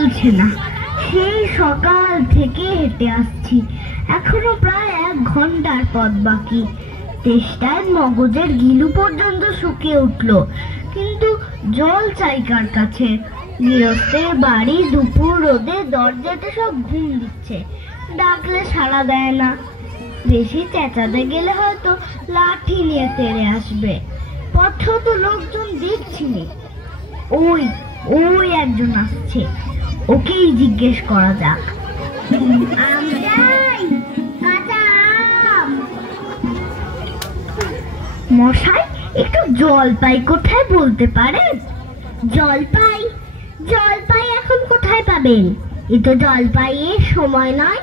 চলছে না। সেই সকাল থেকে হেঁটে আসছি, এখনো প্রায় 1 ঘন্টার পথ বাকি। তেষ্টায় মগজের গিলু পর্যন্ত শুকিয়ে উঠলো, কিন্তু জল চাই কার কাছে? গৃহস্থের বাড়ি, দুপুর রোদে দরজাতে সব ঘুম দিচ্ছে, ডাকলে সাড়া দেয় না। বেশি চেঁচাতে গেলে হয়তো লাঠি নিয়ে তেড়ে আসবে। পথেও তো লোকজন দেখছি নে। ওই ওই একজন আসছে, ওকেই জিজ্ঞেস করা যাক। মশাই, একটু জলপাই কোথায় বলতে পারেন? জলপাই? জলপাই এখন কোথায় পাবেন? এ তো জলপাইয়ের সময় নয়।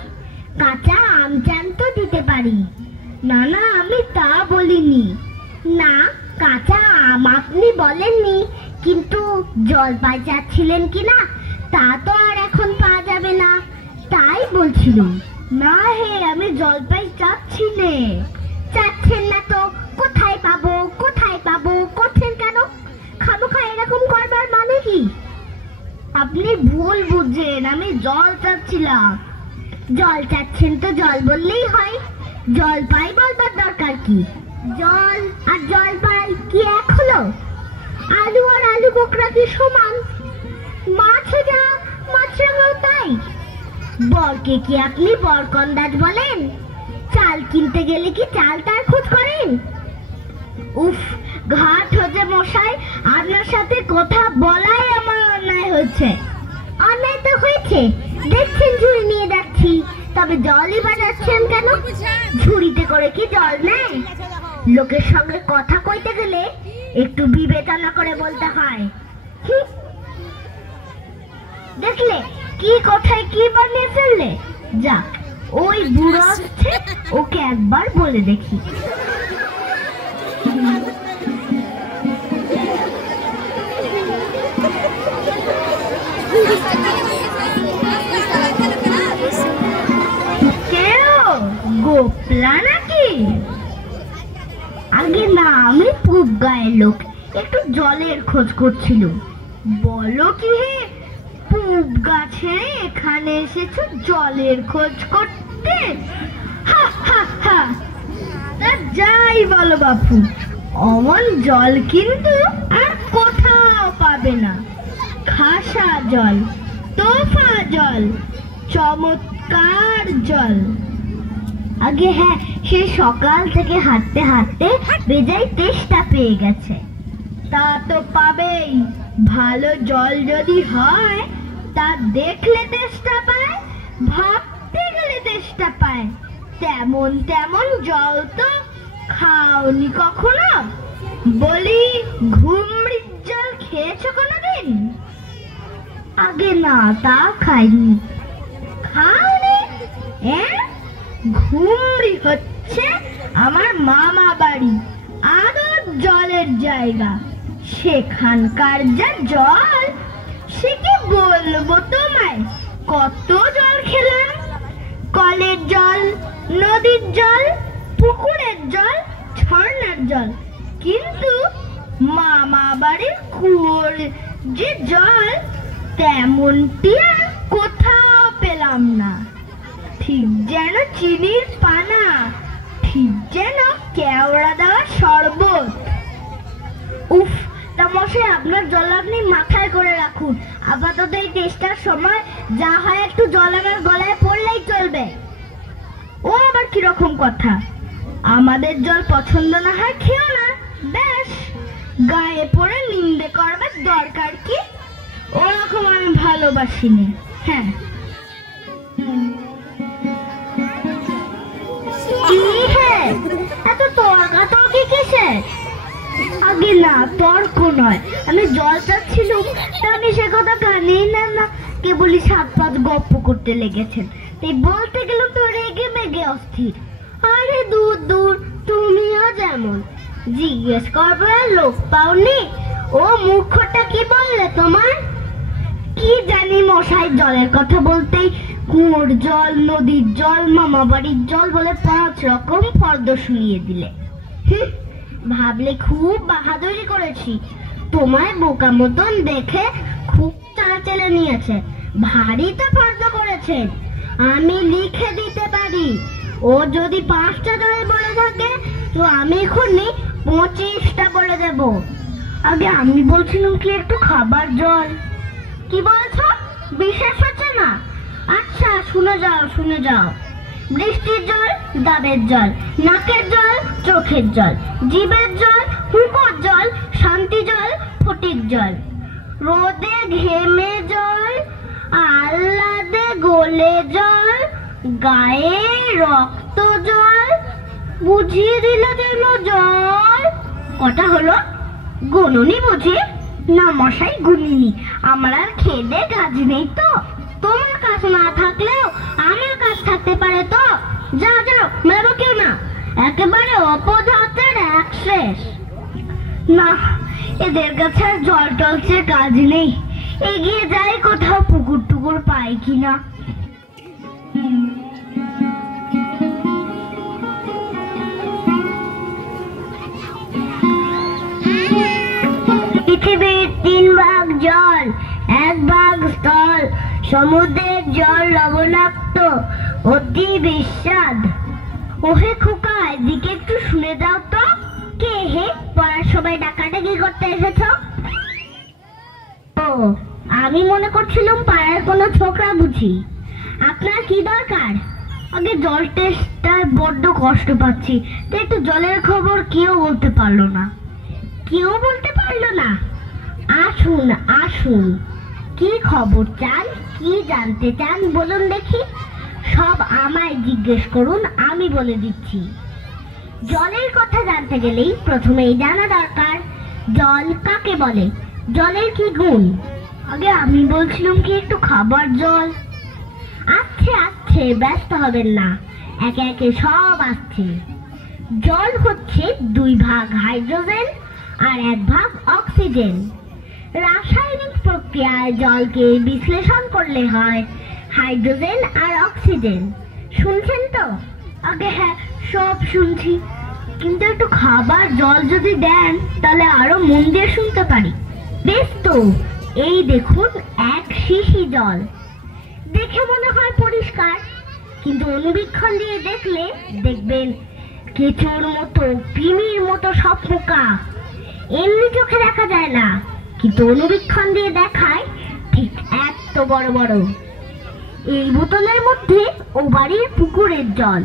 কাঁচা আম চান তো দিতে পারি। না না, আমি তা বলিনি। না, কাঁচা আম আপনি বলেননি, কিন্তু জলপাই চাচ্ছিলেন কিনা তা তো আর এখন পাওয়া যাবে না, তাই বলছিলাম। না হে, আমি জলপাই চাচ্ছি নে। চাচ্ছেন না তো কোথায় পাবো? কোথায় পাবো করছেন কেন? খামোখা এরকম করবার মানে কি? আপনি ভুল বুঝছেন, আমি জল চাচ্ছিলাম। জল চাচ্ছেন তো জল বললেই হয়, জলপাই বলবার দরকার কি? জল আর জলপাই কি এক হলো? আলু আর আলু বোকরা কি সমান? মাছ যা মাছরাঙাও তাই। বরকে কি আপনি বরকন্দাজ বলেন? চাল কিনতে গেলে কি চাল তার খোঁজ করেন? উফ, ঘাট হচ্ছে মশাই, আপনার সাথে কথা বলাই আমার অন্যায় হচ্ছে। অন্যায় তো হয়েছে, দেখছেন ঝুড়ি নিয়ে যাচ্ছি, তবে জলই বাজাচ্ছেন কেন? ঝুড়িতে করে কি জল নেয়? লোকের সঙ্গে কথা কইতে গেলে একটু বিবেচনা করে বলতে হয়। দেখলে কি কথায় কি বানিয়ে ফেললে। যাক, ওই বুড়ো আসছে, ওকে একবার বলে দেখি। গোপলা নাকি? আগে না, আমি পূব গায়ের লোক, একটু জলের খোঁজ করছিল। বলো কি হে, পূব গাছে এখানে এসেছো জলের খোঁজ করতে? হা হা হা। তা যাই বলো বাপু, অমন জল কিন্তু আর কোথাও পাবে না। খাসা জল, তোফা জল, চমৎকার জল। আগে হ্যাঁ, সে সকাল থেকে হাঁটতে হাঁটতে বেজায় তেষ্টা পেয়ে গেছে। তা তো পাবেই, ভালো জল যদি হয় তা দেখলে তেষ্টা পায়, ভাবতে গেলে তেষ্টা পায়। তেমন তেমন জল তো খাওনি কখনো? বলি, ঘুমড়ির জল খেয়েছো কোনোদিন? আগে না, তা খাইনি। খাওনি? ঘুমড়ি হচ্ছে আমার মামা বাড়ি, আদর জলের জায়গা। সেখানকার যা জল, সে কি বলবো তোমায়। কত জল খেলাম, কলের জল, নদীর জল, পুকুরের জল, ঝর্ণার জল, কিন্তু মামা বাড়ির কুয়োর যে জল, তেমনটি আর কোথাও পেলাম না। ঠিক যেন চিনির পানা, ঠিক যেন কেওড়া দেওয়া শরবত। উফ, তা মশাই, আপনার জল আপনি মাথায় করে রাখুন। আপাতত এই টেস্টার সময় যা হয় একটু জল আমার গলায় পড়লেই চলবে। ও আবার কিরকম কথা? আমাদের জল পছন্দ না হয় খেও না, বেশ। গায়ে পড়ে নিন্দে করবার দরকার কি? ওরকম আমি ভালোবাসিনি। হ্যাঁ, এত তর্কাতর্কি কিসের? আগে না, তর্ক নয়, আমি জল চাচ্ছিলুম, তা আমি সে কথা কানেই নেন না, কেবলই 7-5 গপ্প করতে লেগেছেন। তাই বলতে গেলাম তো রেগে মেগে অস্থির। আরে দূর দূর, তুমিও যেমন। জিজ্ঞেস করবার লোক পাওনি? ও মুখটা কি বললে তোমার? কি জানি মশাই, জলের কথা বলতেই কুয়োর জল, নদীর জল, মামা বাড়ির জল বলে 5 রকম ফর্দ শুনিয়ে দিলে। ভাবলে খুব বাহাদুরি করেছি। তোমায় বোকা মতন দেখে খুব চালা চেলে নিয়েছে। ভারী তো ফর্দ করেছেন, আমি লিখে দিতে পারি। ও যদি 5টা জল বলে থাকে তো আমি এখনই 25টা বলে দেব। আগে আমি বলছিলাম কি একটু খাবার জল। কি বলছো? বিশ্বাস হচ্ছে না? আচ্ছা শুনে যাও শুনে যাও। বৃষ্টির জল দাঁতের জল, নাকের জল চোখের জল, জিভের জল হুঁকোর জল, শান্তি জল ফটিক জল, রোদে ঘেমে জল, আহ্লাদে গলে জল, গায়ে রক্ত জল, বুঝিয়ে দিলে যেন জল। কটা হলো? গুনুনি বুঝি? না মশাই গুনিনি, আমার আর খেদে কাজ নেই তো। তোমার কাজ না থাকলেও আমার কাজ থাকতে পারে তো। যাও যাও, মেরো কেউ না, একেবারে অপদার্থের এক শেষ। না, এদের কাছে আর জল টলছে কাজ নেই। এগিয়ে যাই কোথাও পুকুর টুকুর পাই কিনা। পৃথিবীর 3 ভাগ জল, 1 ভাগ স্থল। সমুদ্রের জল লবণাক্ত, অতি বিস্বাদ। ওহে খোকা, এদিকে একটু শুনে যাও তো। কে হে? পড়ার সময় ডাকাডাকি করতে এসেছ? ও, আমি মনে করছিলাম পাড়ার কোনো ছোকরা বুঝি। আপনার কি দরকার? আগে জল টেস্টটায় বড্ড কষ্ট পাচ্ছি, তো একটু জলের খবর কেউ বলতে পারলো না। কেউ বলতে পারলো না? আসুন আসুন, কি খবর চান, কি জানতে চান বলুন দেখি। সব আমায় জিজ্ঞেস করুন, আমি বলে দিচ্ছি। জলের কথা জানতে গেলেই প্রথমেই জানা দরকার জল কাকে বলে, জলের কি গুণ। আগে আমি বলছিলাম কি একটু খাবার জল। আচ্ছা আচ্ছা, ব্যস্ত হবেন না, একে একে সব আসছে। জল হচ্ছে 2 ভাগ হাইড্রোজেন আর 1 ভাগ অক্সিজেন। রাসায়নিক প্রক্রিয়ায় জলকে বিশ্লেষণ করলে হয় হাইড্রোজেন আর অক্সিজেন। শুনছেন তো? আগে হ্যাঁ, সব শুনছি, কিন্তু একটু খাবার জল যদি দেন তাহলে আরো মন দিয়ে শুনতে পারি। বেশ তো, এই দেখুন 1 শিশি জল। দেখে মনে হয় পরিষ্কার, কিন্তু অনুবীক্ষণ দিয়ে দেখলে দেখবেন কেঁচোর মতো, কৃমির মতো সব পোকা। এমনি চোখে দেখা যায় না, কিন্তু অনুবীক্ষণ দিয়ে দেখায় ঠিক এত বড় বড়। এই বোতলের মধ্যে ও বাড়ির পুকুরের জল।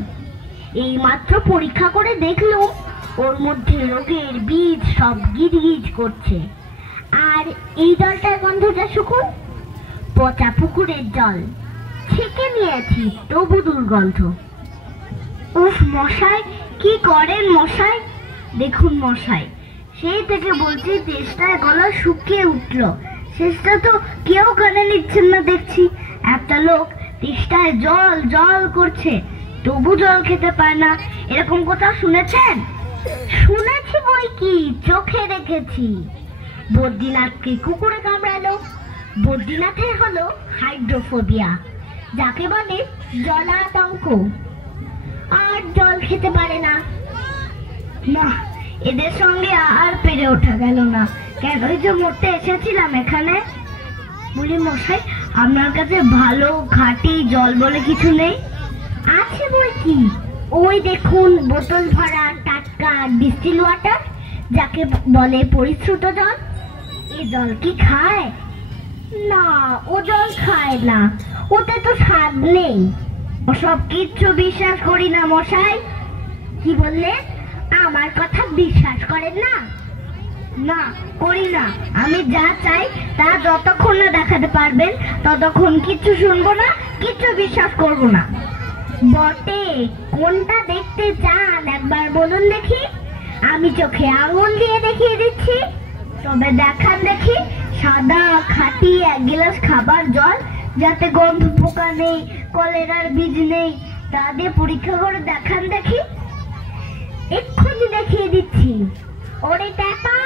এই মাত্র পরীক্ষা করে দেখলো ওর মধ্যে রোগের বীজ সব গিজগিজ করছে। আর এই জলটার গন্ধটা শুকুন, পচা পুকুরের জল। ছেঁকে নিয়েছি তবু দুর্গন্ধ। উফ মশাই, কি করেন মশাই? দেখুন মশাই, সেই থেকে বলছি তেষ্টায় গলা শুকিয়ে উঠলো, শেষটা তো কেউ কানে নিচ্ছেন না দেখছি। একটা লোক তেষ্টায় জল জল করছে, তবু জল খেতে পায় না, এরকম কথা শুনেছেন? শুনেছি বই কি, চোখে দেখেছি। বদ্রীনাথকে কুকুরে কামড়ালো। বদ্রীনাথের হলো হাইড্রোফোবিয়া, যাকে বলে জলাতঙ্ক, আর জল খেতে পারে না। না, এদের সঙ্গে আর পেরে ওঠা গেল না। কেনই যে মরতে এসেছিলাম এখানে। বলি মশাই, আপনার কাছে ভালো খাঁটি জল বলে কিছু নেই? আছে বই কি, ওই দেখুন বোতল ভরা টাটকা ডিস্টিল ওয়াটার, যাকে বলে পরিশ্রুত জল। এ জল কি খায়? না, ও জল খায় না, ওতে তো স্বাদ নেই। ওসব কিচ্ছু বিশ্বাস করি না মশাই। কি বললেন? আমার কথা বিশ্বাস করেন না? না, করি না। আমি যা চাই তা যতক্ষণ না দেখাতে পারবেন ততক্ষণ কিচ্ছু শুনবো না, কিচ্ছু বিশ্বাস করবো না। বটে, কোনটা দেখতে চান একবার বলুন দেখি, আমি চোখে আঙুল দিয়ে দেখিয়ে দিচ্ছি। তবে দেখান দেখি সাদা খাঁটি 1 গ্লাস খাবার জল, যাতে গন্ধ পোকা নেই, কলেরার বীজ নেই, তা দিয়ে পরীক্ষা করে দেখান দেখি। এক্ষুনি দেখিয়ে দিচ্ছি। ওরে টাকা,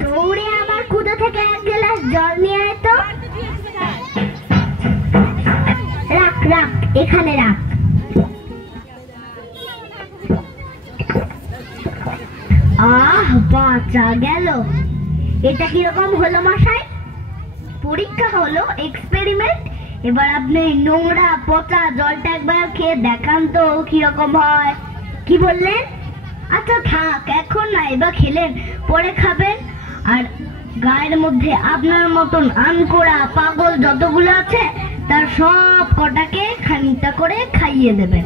দৌড়ে আমার কুদো থেকে 1 গ্লাস জল নিয়ে আয় তো। রাখ রাখ, এখানে রাখ। আহ, বাঁচা গেল। এটা কিরকম হলো মশাই? পরীক্ষা হলো, এক্সপেরিমেন্ট, এবার আপনি নোংরা পচা জলটা একবার খেয়ে দেখান তো কিরকম হয়। কি বললেন? আচ্ছা থাক, এখন না, এবার খেলেন, পরে খাবেন। আর গায়ের মধ্যে আপনার মতন আনকোড়া পাগল যতগুলো আছে তার সব কটাকে খানিকটা করে খাইয়ে দেবেন।